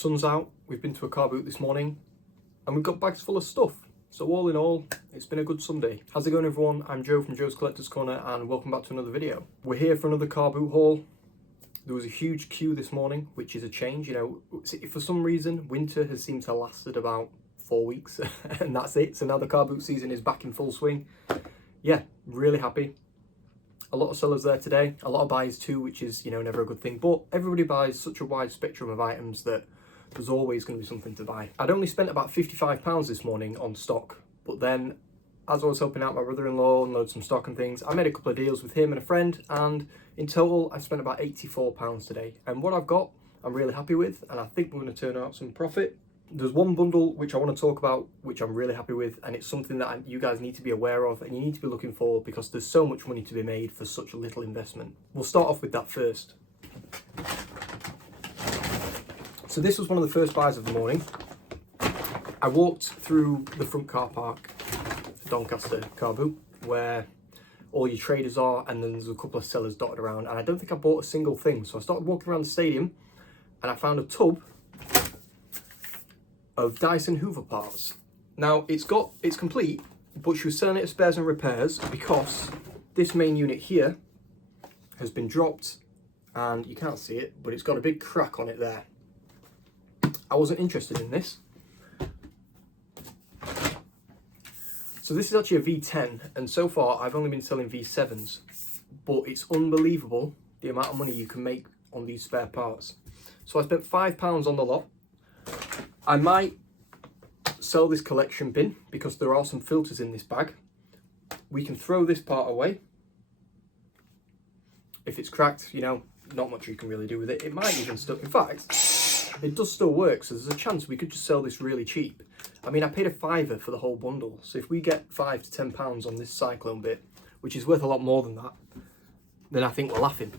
sun's out, we've been to a car boot this morning and we've got bags full of stuff. So all in all, it's been a good Sunday. How's it going everyone? I'm Joe from Joe's Collector's Corner and welcome back to another video. We're here for another car boot haul. There was a huge queue this morning, which is a change. You know, for some reason, winter has seemed to have lasted about 4 weeks and that's it. So now the car boot season is back in full swing. Yeah, really happy. A lot of sellers there today, a lot of buyers too, which is, you know, never a good thing. But everybody buys such a wide spectrum of items that there's always going to be something to buy. I'd only spent about £55 this morning on stock, but then as I was helping out my brother-in-law unload some stock and things, I made a couple of deals with him and a friend, and in total I've spent about £84 today. And what I've got, I'm really happy with, and I think we're going to turn out some profit. There's one bundle which I want to talk about, which I'm really happy with, and it's something that you guys need to be aware of and you need to be looking for because there's so much money to be made for such a little investment. We'll start off with that first. So this was one of the first buys of the morning. I walked through the front car park, Doncaster car boot, where all your traders are, and then there's a couple of sellers dotted around, and I don't think I bought a single thing. So I started walking around the stadium and I found a tub of Dyson Hoover parts. Now it's complete, but she was selling it as spares and repairs because this main unit here has been dropped and you can't see it, but it's got a big crack on it there. I wasn't interested in this. So this is actually a V10, and so far I've only been selling V7s, but it's unbelievable the amount of money you can make on these spare parts. So I spent £5 on the lot. I might sell this collection bin because there are some filters in this bag. We can throw this part away. If it's cracked, you know, not much you can really do with it. It might even still, in fact, it does still work, so there's a chance we could just sell this really cheap. I mean, I paid £5 for the whole bundle, so if we get £5 to £10 on this cyclone bit, which is worth a lot more than that, then I think we're laughing.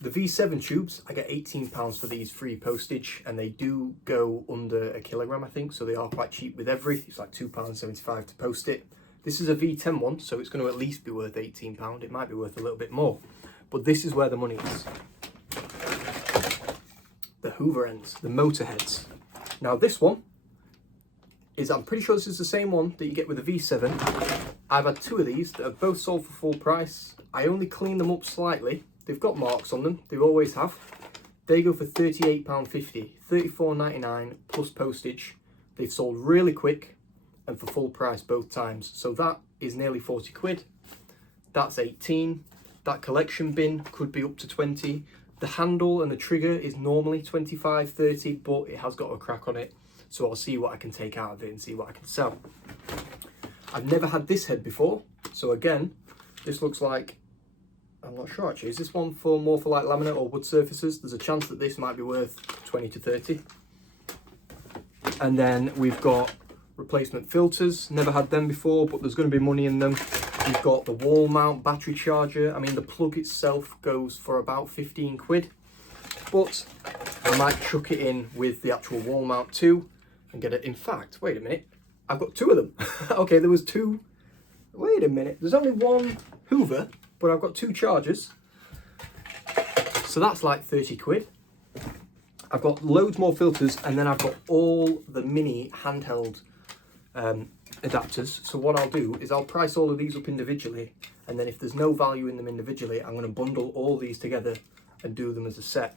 The V7 tubes, I get £18 for these free postage, and they do go under a kilogram, I think, so they are quite cheap with every. It's like £2.75 to post it. This is a V10 one, so it's going to at least be worth £18. It might be worth a little bit more, but this is where the money is. The Hoover ends, the motor heads. Now this one is, I'm pretty sure this is the same one that you get with the V7. I've had two of these that have both sold for full price. I only cleaned them up slightly. They've got marks on them, they always have. They go for £38.50, $34.99 plus postage. They've sold really quick and for full price both times. So that is nearly 40 quid. That's 18. That collection bin could be up to 20. The handle and the trigger is normally 25, 30, but it has got a crack on it. So I'll see what I can take out of it and see what I can sell. I've never had this head before. So again, this looks like, I'm not sure actually, is this one more for like laminate or wood surfaces? There's a chance that this might be worth 20 to 30. And then we've got replacement filters. Never had them before, but there's going to be money in them. We've got the wall mount battery charger. I mean, the plug itself goes for about 15 quid, but I might chuck it in with the actual wall mount too and get it. In fact, wait a minute, I've got two of them. Okay, there was two. Wait a minute, there's only one Hoover, but I've got two chargers. So that's like 30 quid. I've got loads more filters, and then I've got all the mini handheld adapters. So what I'll do is I'll price all of these up individually, and then if there's no value in them individually, I'm going to bundle all these together and do them as a set,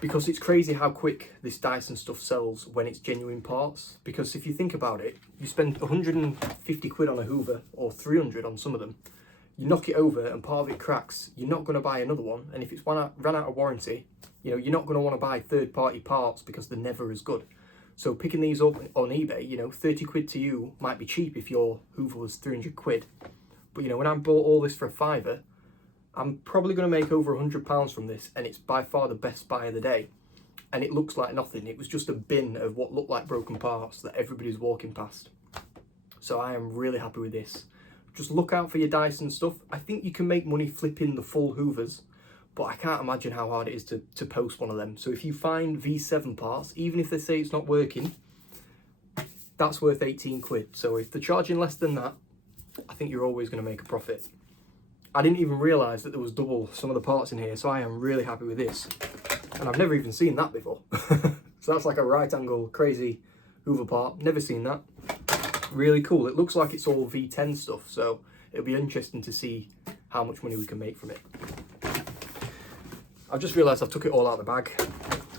because it's crazy how quick this Dyson stuff sells when it's genuine parts. Because if you think about it, you spend 150 quid on a Hoover, or 300 on some of them, you knock it over and part of it cracks, you're not going to buy another one. And if it's run out of warranty, you know, you're not going to want to buy third-party parts because they're never as good. So picking these up on eBay, you know, 30 quid to you might be cheap if your Hoover was 300 quid. But, you know, when I bought all this for a £5, I'm probably going to make over £100 from this, and it's by far the best buy of the day. And it looks like nothing. It was just a bin of what looked like broken parts that everybody's walking past. So I am really happy with this. Just look out for your Dyson stuff. I think you can make money flipping the full Hoovers, but I can't imagine how hard it is to post one of them. So if you find V7 parts, even if they say it's not working, that's worth 18 quid. So if they're charging less than that, I think you're always going to make a profit. I didn't even realise that there was double some of the parts in here, so I am really happy with this. And I've never even seen that before. So that's like a right angle, crazy Hoover part. Never seen that. Really cool. It looks like it's all V10 stuff, so it'll be interesting to see how much money we can make from it. I've just realised I've took it all out of the bag,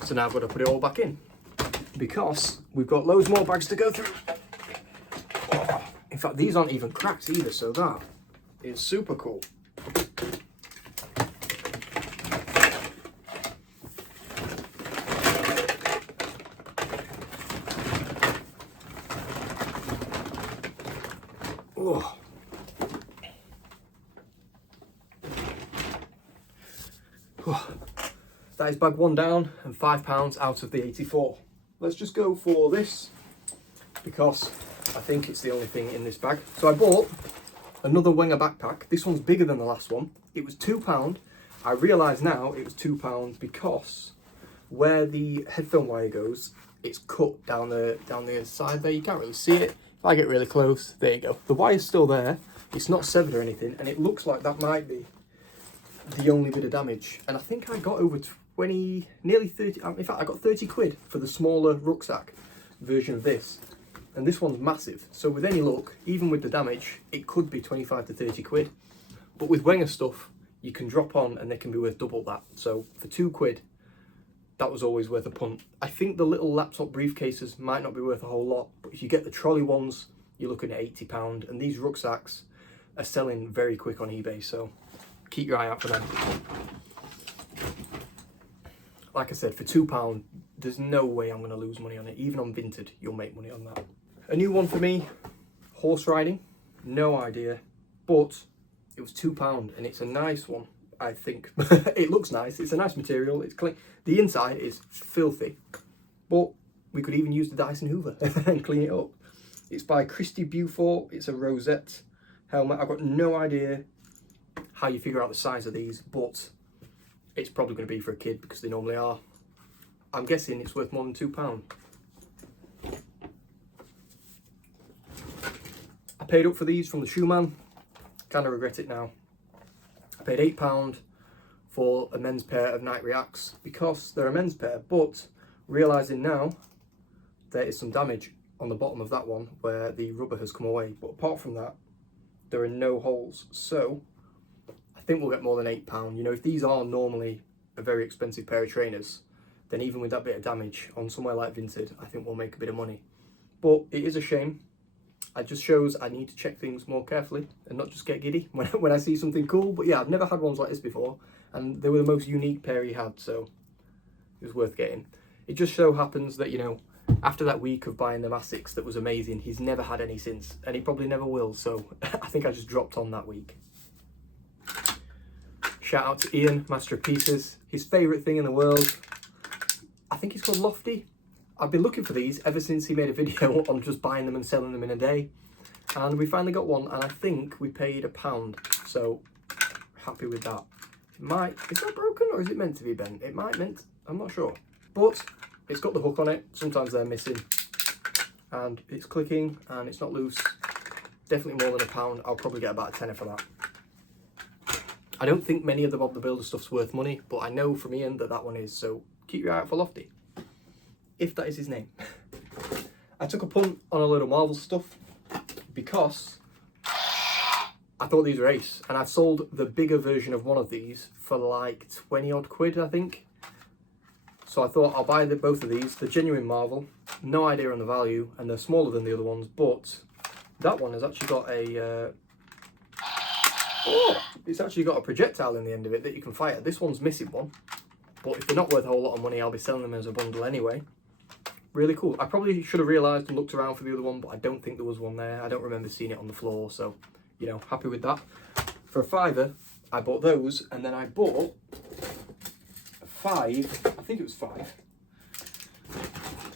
so now I've got to put it all back in, because we've got loads more bags to go through. Oh, in fact, these aren't even cracked either, so that is super cool. Oh. That is bag one down and £5 out of the 84. Let's just go for this, because I think it's the only thing in this bag. So I bought another Wenger backpack. This one's bigger than the last one. It was £2. I realise now it was £2 because where the headphone wire goes, it's cut down the side there. You can't really see it. If I get really close, there you go. The wire's still there. It's not severed or anything, and it looks like that might be the only bit of damage. And I think I got over 20, nearly 30, in fact I got 30 quid for the smaller rucksack version of this, and this one's massive, so with any luck, even with the damage, it could be 25 to 30 quid. But with Wenger stuff, you can drop on and they can be worth double that. So for 2 quid, that was always worth a punt. I think the little laptop briefcases might not be worth a whole lot, but if you get the trolley ones, you're looking at £80, and these rucksacks are selling very quick on eBay, so keep your eye out for them. Like I said, for £2, there's no way I'm going to lose money on it. Even on Vinted, you'll make money on that. A new one for me, horse riding. No idea, but it was £2 and it's a nice one, I think. It looks nice. It's a nice material. It's clean. The inside is filthy, but we could even use the Dyson Hoover and clean it up. It's by Christy Beaufort. It's a rosette helmet. I've got no idea how you figure out the size of these, but it's probably going to be for a kid because they normally are. I'm guessing it's worth more than £2. I paid up for these from the shoe man. Kind of regret it now. I paid £8 for a men's pair of Nike Reacts because they're a men's pair, but realising now there is some damage on the bottom of that one where the rubber has come away. But apart from that, there are no holes. So I think we'll get more than £8. You know, if these are normally a very expensive pair of trainers, then even with that bit of damage on somewhere like Vinted, I think we'll make a bit of money. But it is a shame. It just shows I need to check things more carefully and not just get giddy when I see something cool. But yeah, I've never had ones like this before, and they were the most unique pair he had, so it was worth getting. It just so happens that, you know, after that week of buying the Asics that was amazing, he's never had any since, and he probably never will, so I think I just dropped on that week. Shout out to Ian, Master of Pieces. His favourite thing in the world, I think it's called Lofty. I've been looking for these ever since he made a video on just buying them and selling them in a day. And we finally got one, and I think we paid £1. So, happy with that. Is that broken or is it meant to be bent? It might meant, I'm not sure. But it's got the hook on it. Sometimes they're missing. And it's clicking and it's not loose. Definitely more than £1. I'll probably get about a tenner for that. I don't think many of the Bob the Builder stuff's worth money, but I know from Ian that that one is, so keep your eye out for Lofty, if that is his name. I took a punt on a load of Marvel stuff because I thought these were ace, and I've sold the bigger version of one of these for like 20 odd quid, I think. So I thought I'll buy both of these. They're genuine Marvel, no idea on the value, and they're smaller than the other ones, but that one has actually got a it's actually got a projectile in the end of it that you can fire. This one's missing one, but if they're not worth a whole lot of money, I'll be selling them as a bundle anyway. Really cool. I probably should have realised and looked around for the other one, but I don't think there was one there. I don't remember seeing it on the floor, so, you know, happy with that. For a £5, I bought those, and then I bought 5, I think it was 5,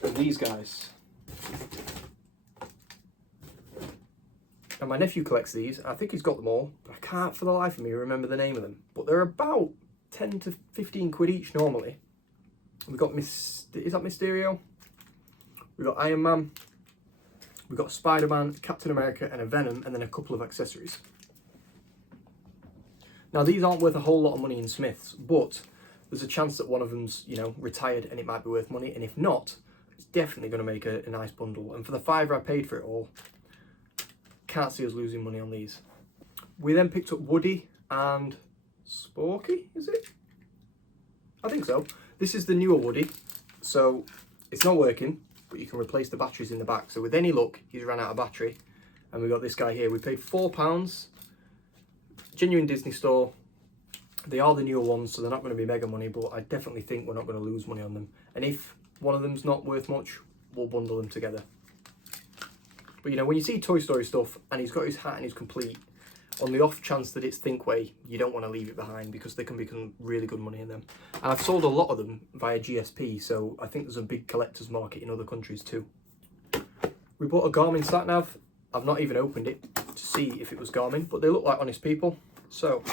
of these guys. And my nephew collects these. I think he's got them all, but I can't for the life of me remember the name of them. But they're about 10 to 15 quid each normally. We've got is that Mysterio? We've got Iron Man. We've got Spider-Man, Captain America, and a Venom, and then a couple of accessories. Now, these aren't worth a whole lot of money in Smith's, but there's a chance that one of them's, you know, retired and it might be worth money. And if not, it's definitely going to make a nice bundle. And for the £5 I paid for it all, can't see us losing money on these. We then picked up Woody and Sporky, is it? I think so. This is the newer Woody. So it's not working, but you can replace the batteries in the back. So with any luck, he's ran out of battery. And we got this guy here. We paid £4. Genuine Disney store. They are the newer ones, so they're not going to be mega money, but I definitely think we're not going to lose money on them. And if one of them's not worth much, we'll bundle them together. But you know, when you see Toy Story stuff and he's got his hat and he's complete, on the off chance that it's Thinkway, you don't want to leave it behind because they can become really good money in them. And I've sold a lot of them via GSP, so I think there's a big collector's market in other countries too. We bought a Garmin sat-nav. I've not even opened it to see if it was Garmin, but they look like honest people. So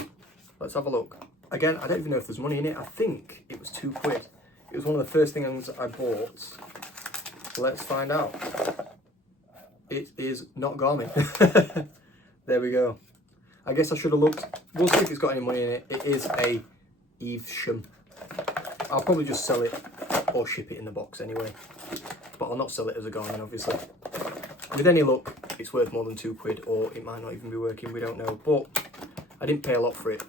let's have a look. Again, I don't even know if there's money in it. I think it was £2. It was one of the first things I bought. Let's find out. It is not Garmin. There we go. I guess I should have looked. We'll see if it's got any money in it. It is a Evesham. I'll probably just sell it or ship it in the box anyway. But I'll not sell it as a Garmin, obviously. With any luck, it's worth more than £2, or it might not even be working, we don't know. But I didn't pay a lot for it,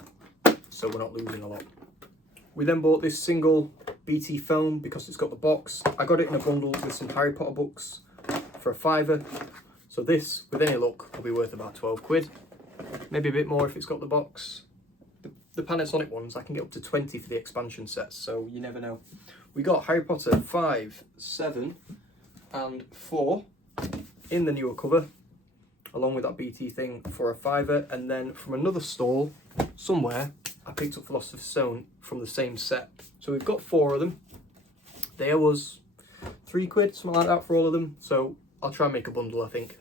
so we're not losing a lot. We then bought this single BT phone because it's got the box. I got it in a bundle with some Harry Potter books for a £5. So this, with any luck, will be worth about £12. Maybe a bit more if it's got the box. The Panasonic ones, I can get up to 20 for the expansion sets, so you never know. We got Harry Potter 5, 7 and 4 in the newer cover, along with that BT thing for a £5. And then from another stall somewhere, I picked up Philosopher's Stone from the same set. So we've got 4 of them. There was £3, something like that for all of them. So I'll try and make a bundle, I think,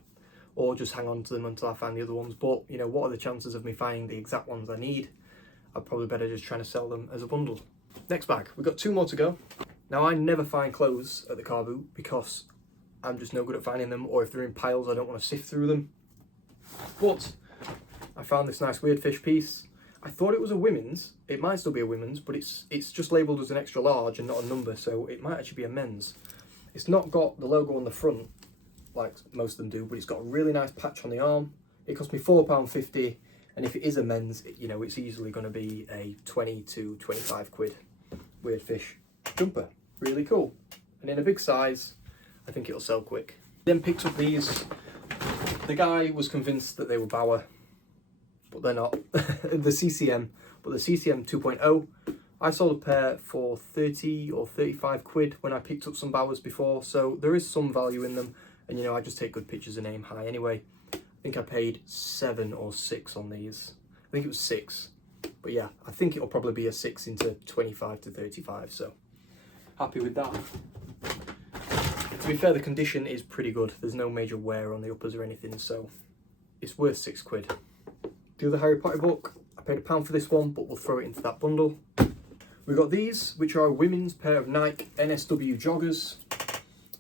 or just hang on to them until I find the other ones. But you know, what are the chances of me finding the exact ones I need? I'd probably better just trying to sell them as a bundle. Next bag, we've got 2 more to go. Now I never find clothes at the car boot because I'm just no good at finding them, or if they're in piles I don't want to sift through them. But I found this nice weird fish piece. I thought it was a women's. It might still be a women's, but it's just labelled as an extra large and not a number, so it might actually be a men's. It's not got the logo on the front like most of them do, but it's got a really nice patch on the arm. It cost me £4.50, and if it is a men's, you know, it's easily going to be a 20 to 25 quid weird fish jumper. Really cool. And in a big size, I think it'll sell quick. Then picked up these. The guy was convinced that they were Bauer, but they're not. The CCM, but the CCM 2.0. I sold a pair for 30 or 35 quid when I picked up some Bauers before, so there is some value in them. And you know, I just take good pictures and aim high anyway. I think I paid 7 or 6 on these. I think it was 6. But yeah, I think it'll probably be a 6 into 25 to 35, so happy with that. To be fair, the condition is pretty good. There's no major wear on the uppers or anything, so it's worth £6. The other Harry Potter book, I paid £1 for this one, but we'll throw it into that bundle. We've got these, which are a women's pair of Nike NSW joggers.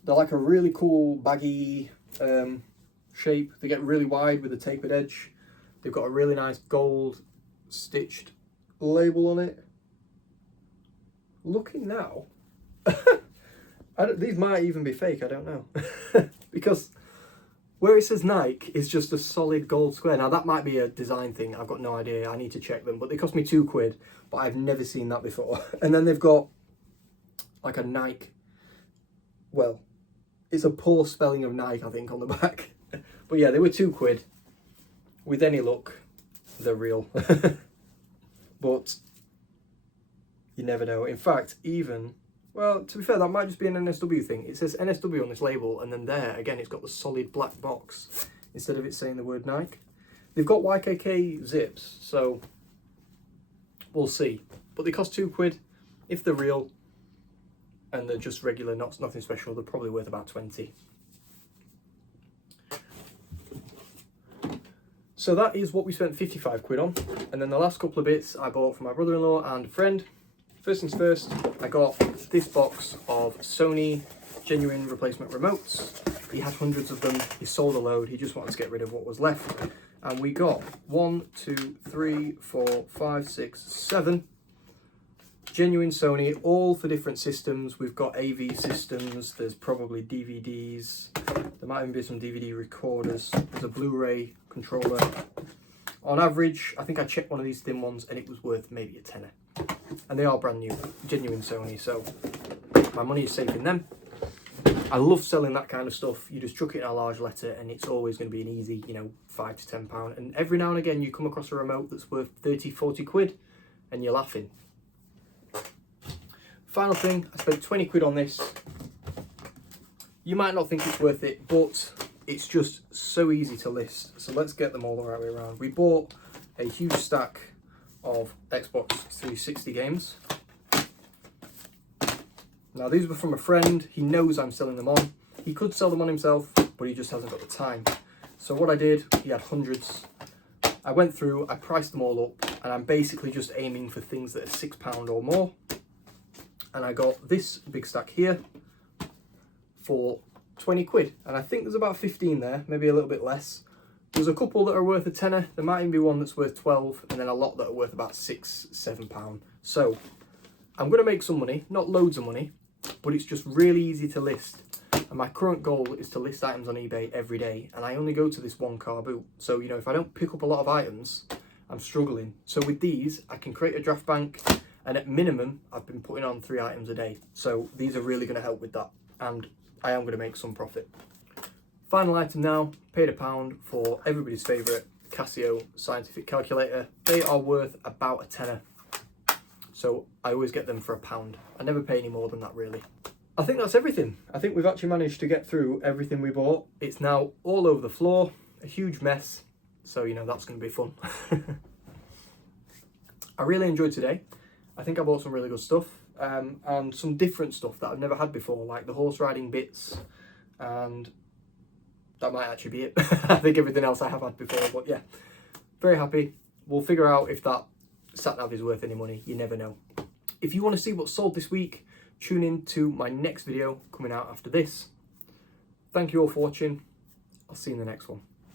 They're like a really cool baggy shape. They get really wide with a tapered edge. They've got a really nice gold stitched label on it. Looking now, these might even be fake, I don't know. Because where it says Nike, it's just a solid gold square. Now that might be a design thing, I've got no idea, I need to check them. But they cost me £2, but I've never seen that before. And then they've got like a Nike, well, it's a poor spelling of Nike, I think, on the back. But yeah, they were £2. With any luck, they're real. But you never know. In fact, even, well, to be fair, that might just be an NSW thing. It says NSW on this label, and then there, again, it's got the solid black box instead of it saying the word Nike. They've got YKK zips, so we'll see. But they cost £2. If they're real, and they're just regular, nothing special, they're probably worth about 20. So that is what we spent 55 quid on. And then the last couple of bits I bought from my brother-in-law and a friend. First things first, I got this box of Sony genuine replacement remotes. He had hundreds of them, he sold a load, he just wanted to get rid of what was left. And we got 1, 2, 3, 4, 5, 6, 7 Genuine Sony, all for different systems. We've got AV systems, there's probably DVDs, there might even be some DVD recorders, there's a Blu-ray controller. On average, I think I checked one of these thin ones and it was worth maybe a tenner. And they are brand new, genuine Sony, so my money is safe in them. I love selling that kind of stuff. You just chuck it in a large letter and it's always going to be an easy, you know, £5 to £10. And every now and again you come across a remote that's worth 30, 40 quid and you're laughing. Final thing, I spent 20 quid on this. You might not think it's worth it, but it's just so easy to list. So let's get them all the right way around. We bought a huge stack of Xbox 360 games. Now these were from a friend. He knows I'm selling them on. He could sell them on himself, but he just hasn't got the time. So what I did, he had hundreds. I went through, I priced them all up, and I'm basically just aiming for things that are £6 or more. And I got this big stack here for 20 quid. And I think there's about 15 there, maybe a little bit less. There's a couple that are worth a tenner. There might even be one that's worth 12, and then a lot that are worth about £6, £7. So I'm going to make some money, not loads of money, but it's just really easy to list. And my current goal is to list items on eBay every day, and I only go to this one car boot. So, you know, if I don't pick up a lot of items, I'm struggling. So with these, I can create a draft bank, and at minimum, I've been putting on 3 items a day. So these are really going to help with that, and I am going to make some profit. Final item now, paid £1 for everybody's favourite Casio scientific calculator. They are worth about a tenner. So I always get them for £1. I never pay any more than that, really. I think that's everything. I think we've actually managed to get through everything we bought. It's now all over the floor, a huge mess. So, you know, that's going to be fun. I really enjoyed today. I think I bought some really good stuff, and some different stuff that I've never had before, like the horse riding bits, and that might actually be it. I think everything else I have had before, but yeah, very happy. We'll figure out if that sat-nav is worth any money. You never know. If you want to see what's sold this week, tune in to my next video coming out after this. Thank you all for watching. I'll see you in the next one.